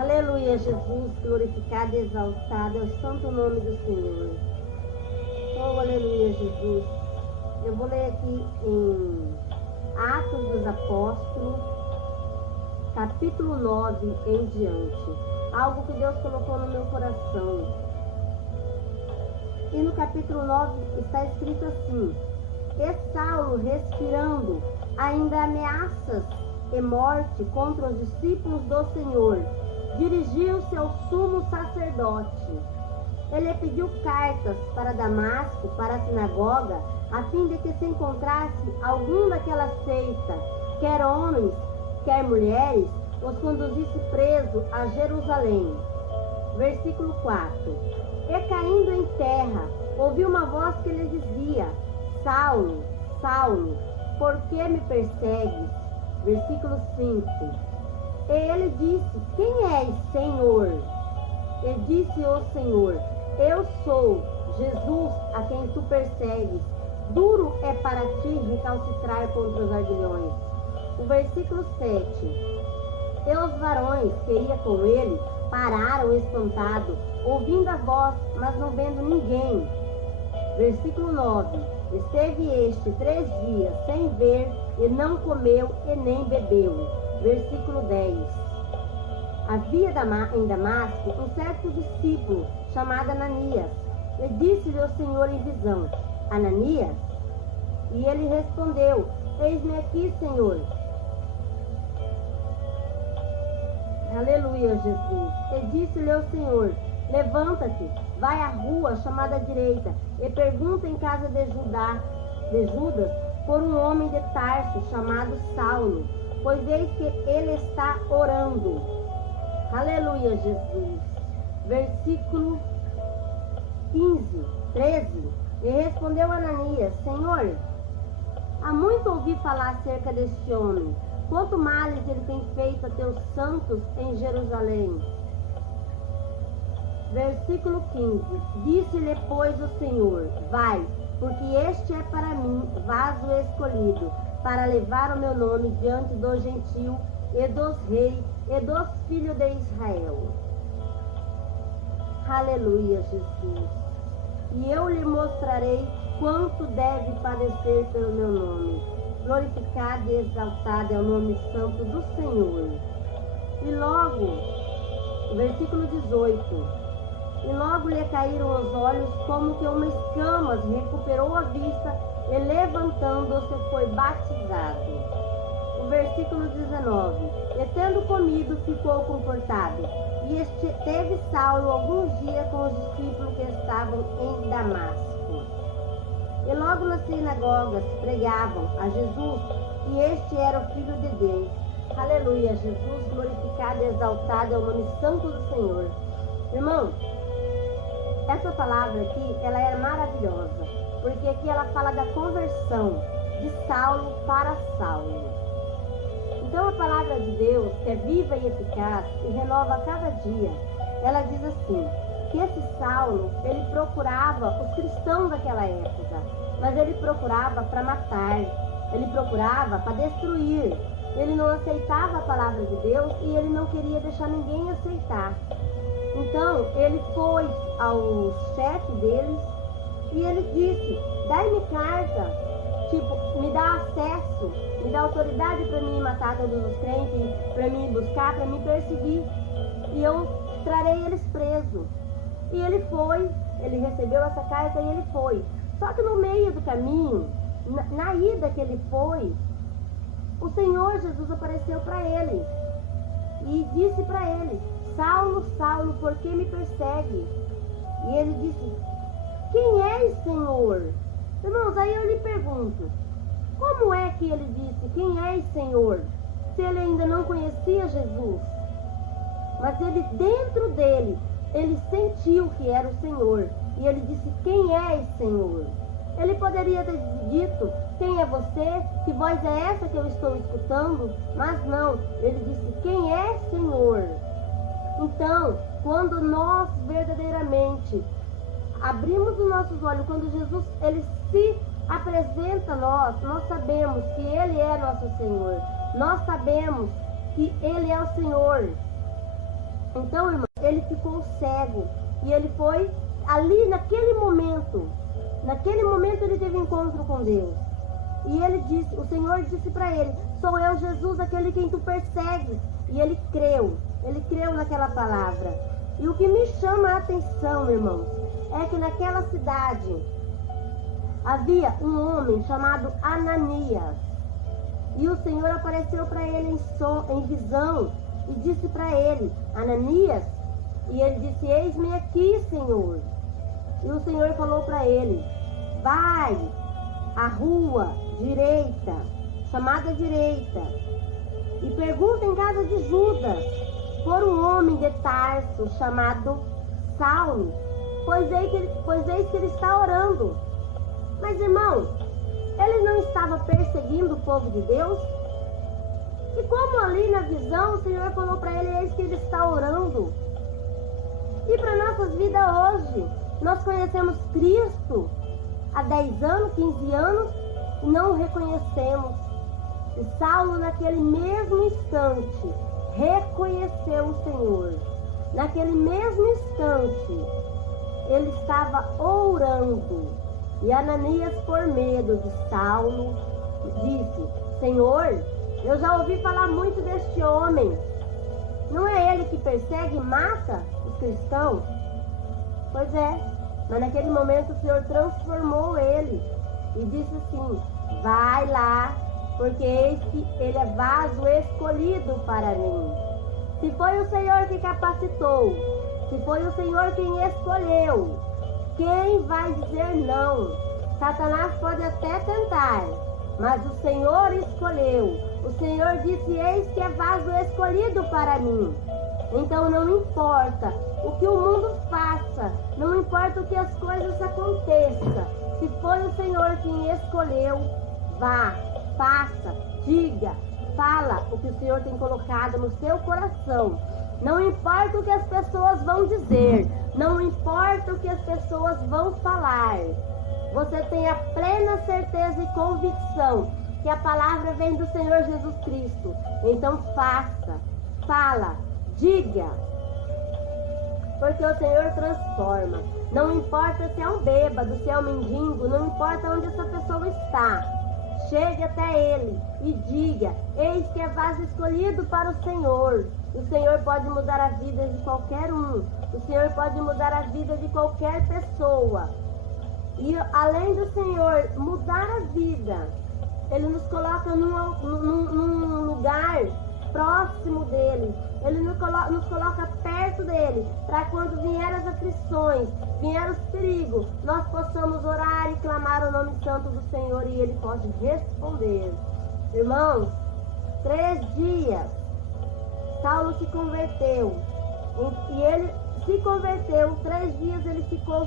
Aleluia, Jesus, glorificado e exaltado é o santo nome do Senhor. Oh, aleluia, Jesus. Eu vou ler aqui em Atos dos Apóstolos, capítulo 9 em diante. Algo que Deus colocou no meu coração. E no capítulo 9 está escrito assim: E Saulo, respirando ainda ameaças e morte contra os discípulos do Senhor, dirigiu-se ao sumo sacerdote. Ele pediu cartas para Damasco, para a sinagoga, a fim de que se encontrasse algum daquela seita, quer homens, quer mulheres, os conduzisse preso a Jerusalém. Versículo 4. E caindo em terra, ouviu uma voz que lhe dizia: Saulo, Saulo, por que me persegues? Versículo 5. E ele disse: Quem és, Senhor? E disse o Senhor: Eu sou Jesus, a quem tu persegues. Duro é para ti recalcitrar contra os aguilhões. O versículo 7. E os varões que iam com ele pararam espantados, ouvindo a voz, mas não vendo ninguém. Versículo 9. Esteve este 3 dias sem ver, e não comeu e nem bebeu. Versículo 10. Havia em Damasco um certo discípulo chamado Ananias. E disse-lhe o Senhor em visão: Ananias? E ele respondeu: Eis-me aqui, Senhor. Aleluia, Jesus. E disse-lhe o Senhor: Levanta-te, vai à rua chamada direita, e pergunta em casa de Judas por um homem de Tarso chamado Saulo, pois eis que ele está orando. Aleluia, Jesus. Versículo 13. E respondeu Ananias: Senhor, há muito ouvi falar acerca deste homem, quanto males ele tem feito a teus santos em Jerusalém. Versículo 15. Disse-lhe, pois, o Senhor: Vai, porque este é para mim vaso escolhido, para levar o meu nome diante do gentio e dos reis e dos filhos de Israel. Aleluia, Jesus. E eu lhe mostrarei quanto deve padecer pelo meu nome. Glorificado e exaltado é o nome santo do Senhor. E logo, versículo 18. E logo lhe caíram os olhos como que uma escamas, recuperou a vista e levantando-se foi batizado. O versículo 19. E tendo comido, ficou confortado. E teve Saulo alguns dias com os discípulos que estavam em Damasco. E logo nas sinagogas pregavam a Jesus, que este era o Filho de Deus. Aleluia, Jesus, glorificado e exaltado é o nome santo do Senhor. Irmão, essa palavra aqui, ela é maravilhosa, porque aqui ela fala da conversão de Saulo para Saulo. Então a palavra de Deus, que é viva e eficaz e renova a cada dia, ela diz assim, que esse Saulo, ele procurava os cristãos daquela época, mas ele procurava para matar, ele procurava para destruir, ele não aceitava a palavra de Deus e ele não queria deixar ninguém aceitar. Então ele foi ao chefe deles e ele disse: dai-me carta, tipo, me dá acesso, me dá autoridade para mim matar todos os crentes, para mim buscar, para me perseguir, e eu trarei eles presos. E ele foi, ele recebeu essa carta e ele foi. Só que no meio do caminho, na ida que ele foi, o Senhor Jesus apareceu para ele e disse para ele: Saulo, Saulo, por que me persegue? E ele disse: quem és, Senhor? Irmãos, aí eu lhe pergunto, como é que ele disse: quem és, Senhor? Se ele ainda não conhecia Jesus. Mas ele, dentro dele, ele sentiu que era o Senhor. E ele disse: quem és, Senhor? Ele poderia ter dito: quem é você? Que voz é essa que eu estou escutando? Mas não, ele disse: quem é, Senhor? Então, quando nós verdadeiramente abrimos os nossos olhos, quando Jesus ele se apresenta a nós, nós sabemos que Ele é nosso Senhor. Nós sabemos que Ele é o Senhor. Então, irmão, ele ficou cego. E ele foi ali naquele momento ele teve encontro com Deus. E ele disse, o Senhor disse para ele: sou eu, Jesus, aquele quem tu persegues. E ele creu naquela palavra. E o que me chama a atenção, irmãos, é que naquela cidade havia um homem chamado Ananias. E o Senhor apareceu para ele em visão e disse para ele: Ananias. E ele disse: eis-me aqui, Senhor. E o Senhor falou para ele: vai à rua direita, chamada direita, e pergunta em casa de Judas por um homem de Tarso chamado Saulo, pois eis que ele está orando. Mas, irmão, ele não estava perseguindo o povo de Deus? E como ali na visão o Senhor falou para ele: eis que ele está orando. E para nossas vidas hoje, nós conhecemos Cristo há 10 anos, 15 anos, e não o reconhecemos. E Saulo, naquele mesmo instante, reconheceu o Senhor. Naquele mesmo instante, ele estava orando. E Ananias, por medo de Saulo, disse: Senhor, eu já ouvi falar muito deste homem. Não é ele que persegue e mata os cristãos? Pois é, mas naquele momento o Senhor transformou ele e disse assim: vai lá, porque eis que ele é vaso escolhido para mim. Se foi o Senhor que capacitou, se foi o Senhor quem escolheu, quem vai dizer não? Satanás pode até tentar, mas o Senhor escolheu. O Senhor disse: eis que é vaso escolhido para mim. Então não importa o que o mundo faça, não importa o que as coisas aconteçam. Se foi o Senhor quem escolheu, vá, faça, diga, fala o que o Senhor tem colocado no seu coração. Não importa o que as pessoas vão dizer, não importa o que as pessoas vão falar. Você tem a plena certeza e convicção que a palavra vem do Senhor Jesus Cristo. Então faça, fala, diga. Porque o Senhor transforma. Não importa se é um bêbado, se é um mendigo, não importa onde essa pessoa está. Chegue até ele e diga: eis que é vaso escolhido para o Senhor. O Senhor pode mudar a vida de qualquer um. O Senhor pode mudar a vida de qualquer pessoa. E além do Senhor mudar a vida, Ele nos coloca num lugar próximo dele. Ele nos coloca perto dele, para quando vier as aflições, vier os perigos, nós possamos orar e clamar o nome santo do Senhor e Ele pode responder. Irmãos, 3 dias, Saulo se converteu. E ele se converteu, 3 dias ele ficou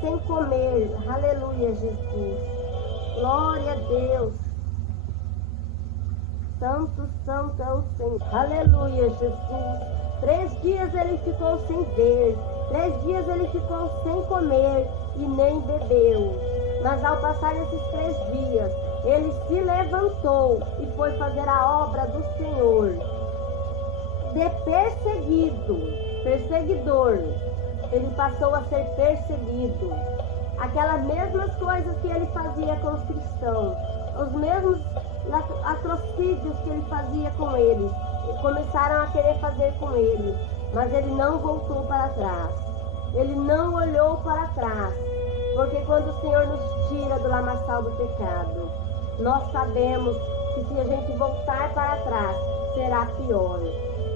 sem comer. Aleluia, Jesus. Glória a Deus. Santo, santo é o Senhor. Aleluia, Jesus. 3 dias ele ficou sem ver. 3 dias ele ficou sem comer e nem bebeu. Mas ao passar esses 3 dias, ele se levantou e foi fazer a obra do Senhor. De perseguidor, ele passou a ser perseguido. Aquelas mesmas coisas que ele fazia com os cristãos, os mesmos atrocídios que ele fazia com eles, começaram a querer fazer com ele, mas ele não voltou para trás, ele não olhou para trás, porque quando o Senhor nos tira do lamaçal do pecado, nós sabemos que se a gente voltar para trás, será pior.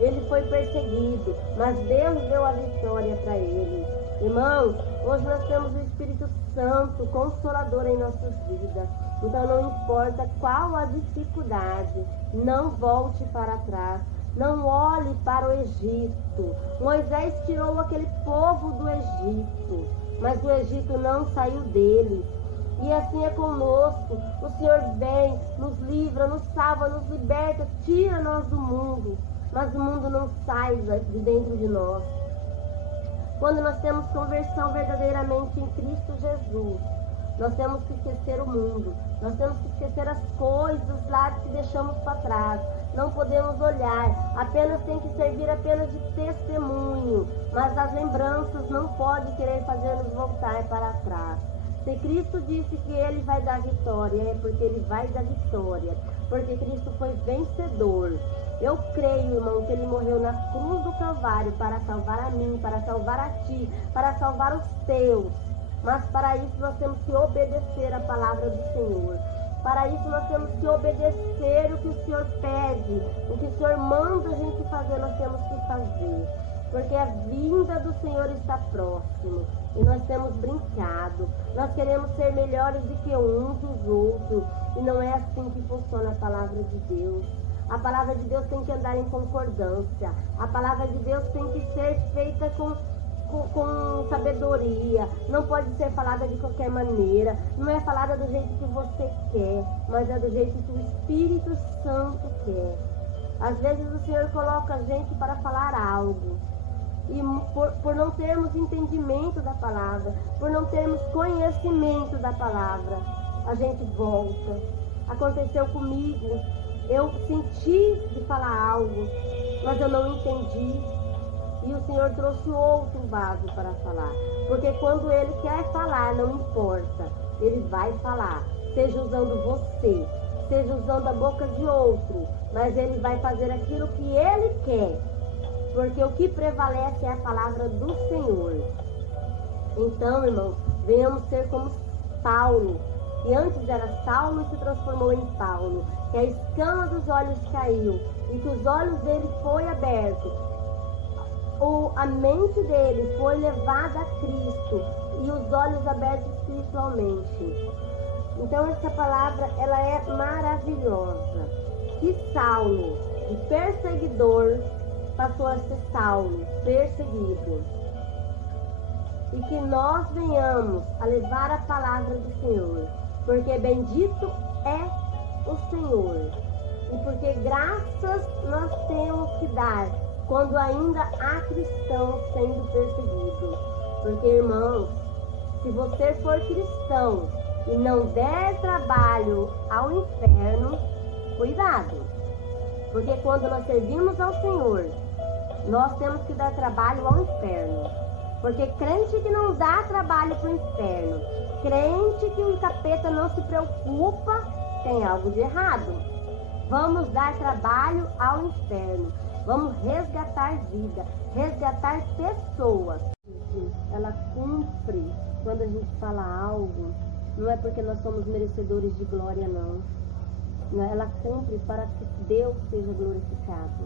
Ele foi perseguido, mas Deus deu a vitória para ele. Irmãos, hoje nós temos o Espírito Santo Consolador em nossas vidas. Então não importa qual a dificuldade, não volte para trás, não olhe para o Egito. Moisés tirou aquele povo do Egito, mas o Egito não saiu deles. E assim é conosco. O Senhor vem, nos livra, nos salva, nos liberta, tira nós do mundo, mas o mundo não sai de dentro de nós. Quando nós temos conversão verdadeiramente em Cristo Jesus, nós temos que esquecer o mundo, nós temos que esquecer as coisas lá que deixamos para trás. não podemos olhar, apenas tem que servir apenas de testemunho, mas as lembranças não podem querer fazer-nos voltar para trás. Se Cristo disse que Ele vai dar vitória, é porque Ele vai dar vitória, porque Cristo foi vencedor. Eu creio, irmão, que Ele morreu na cruz do Calvário para salvar a mim, para salvar a ti, para salvar os teus. Mas para isso nós temos que obedecer a palavra do Senhor. Para isso nós temos que obedecer o que o Senhor pede, o que o Senhor manda a gente fazer, nós temos que fazer. Porque a vinda do Senhor está próximo e nós temos brincado. Nós queremos ser melhores do que uns dos outros e não é assim que funciona a palavra de Deus. A palavra de Deus tem que andar em concordância. A palavra de Deus tem que ser feita com sabedoria, não pode ser falada de qualquer maneira, não é falada do jeito que você quer, mas é do jeito que o Espírito Santo quer. Às vezes o Senhor coloca a gente para falar algo, e por não termos entendimento da palavra, por não termos conhecimento da palavra, a gente volta. Aconteceu comigo, eu senti de falar algo, mas eu não entendi. E o Senhor trouxe outro vaso para falar. Porque quando Ele quer falar, não importa. Ele vai falar. Seja usando você, seja usando a boca de outro. Mas Ele vai fazer aquilo que Ele quer. Porque o que prevalece é a palavra do Senhor. Então, irmãos, venhamos ser como Paulo. Que antes era Saulo e se transformou em Paulo. Que a escama dos olhos caiu. E que os olhos dele foi abertos. A mente dele foi levada a Cristo e os olhos abertos espiritualmente. Então essa palavra, ela é maravilhosa. Que Saulo, de perseguidor, passou a ser Saulo, perseguido. E que nós venhamos a levar a palavra do Senhor, porque bendito é o Senhor. E porque graças nós temos que dar quando ainda há cristãos sendo perseguidos. Porque, irmãos, se você for cristão e não der trabalho ao inferno, cuidado. Porque quando nós servimos ao Senhor, nós temos que dar trabalho ao inferno. Porque crente que não dá trabalho para o inferno, crente que o capeta não se preocupa, tem algo de errado. Vamos dar trabalho ao inferno. Vamos resgatar vida, resgatar pessoas. Ela cumpre quando a gente fala algo. Não é porque nós somos merecedores de glória, não. Ela cumpre para que Deus seja glorificado.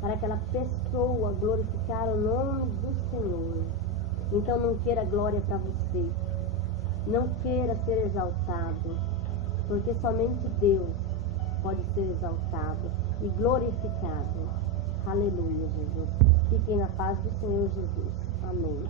Para aquela pessoa glorificar o nome do Senhor. Então não queira glória para você. Não queira ser exaltado. Porque somente Deus pode ser exaltado e glorificado. Aleluia, Jesus. Fiquem na paz do Senhor Jesus. Amém.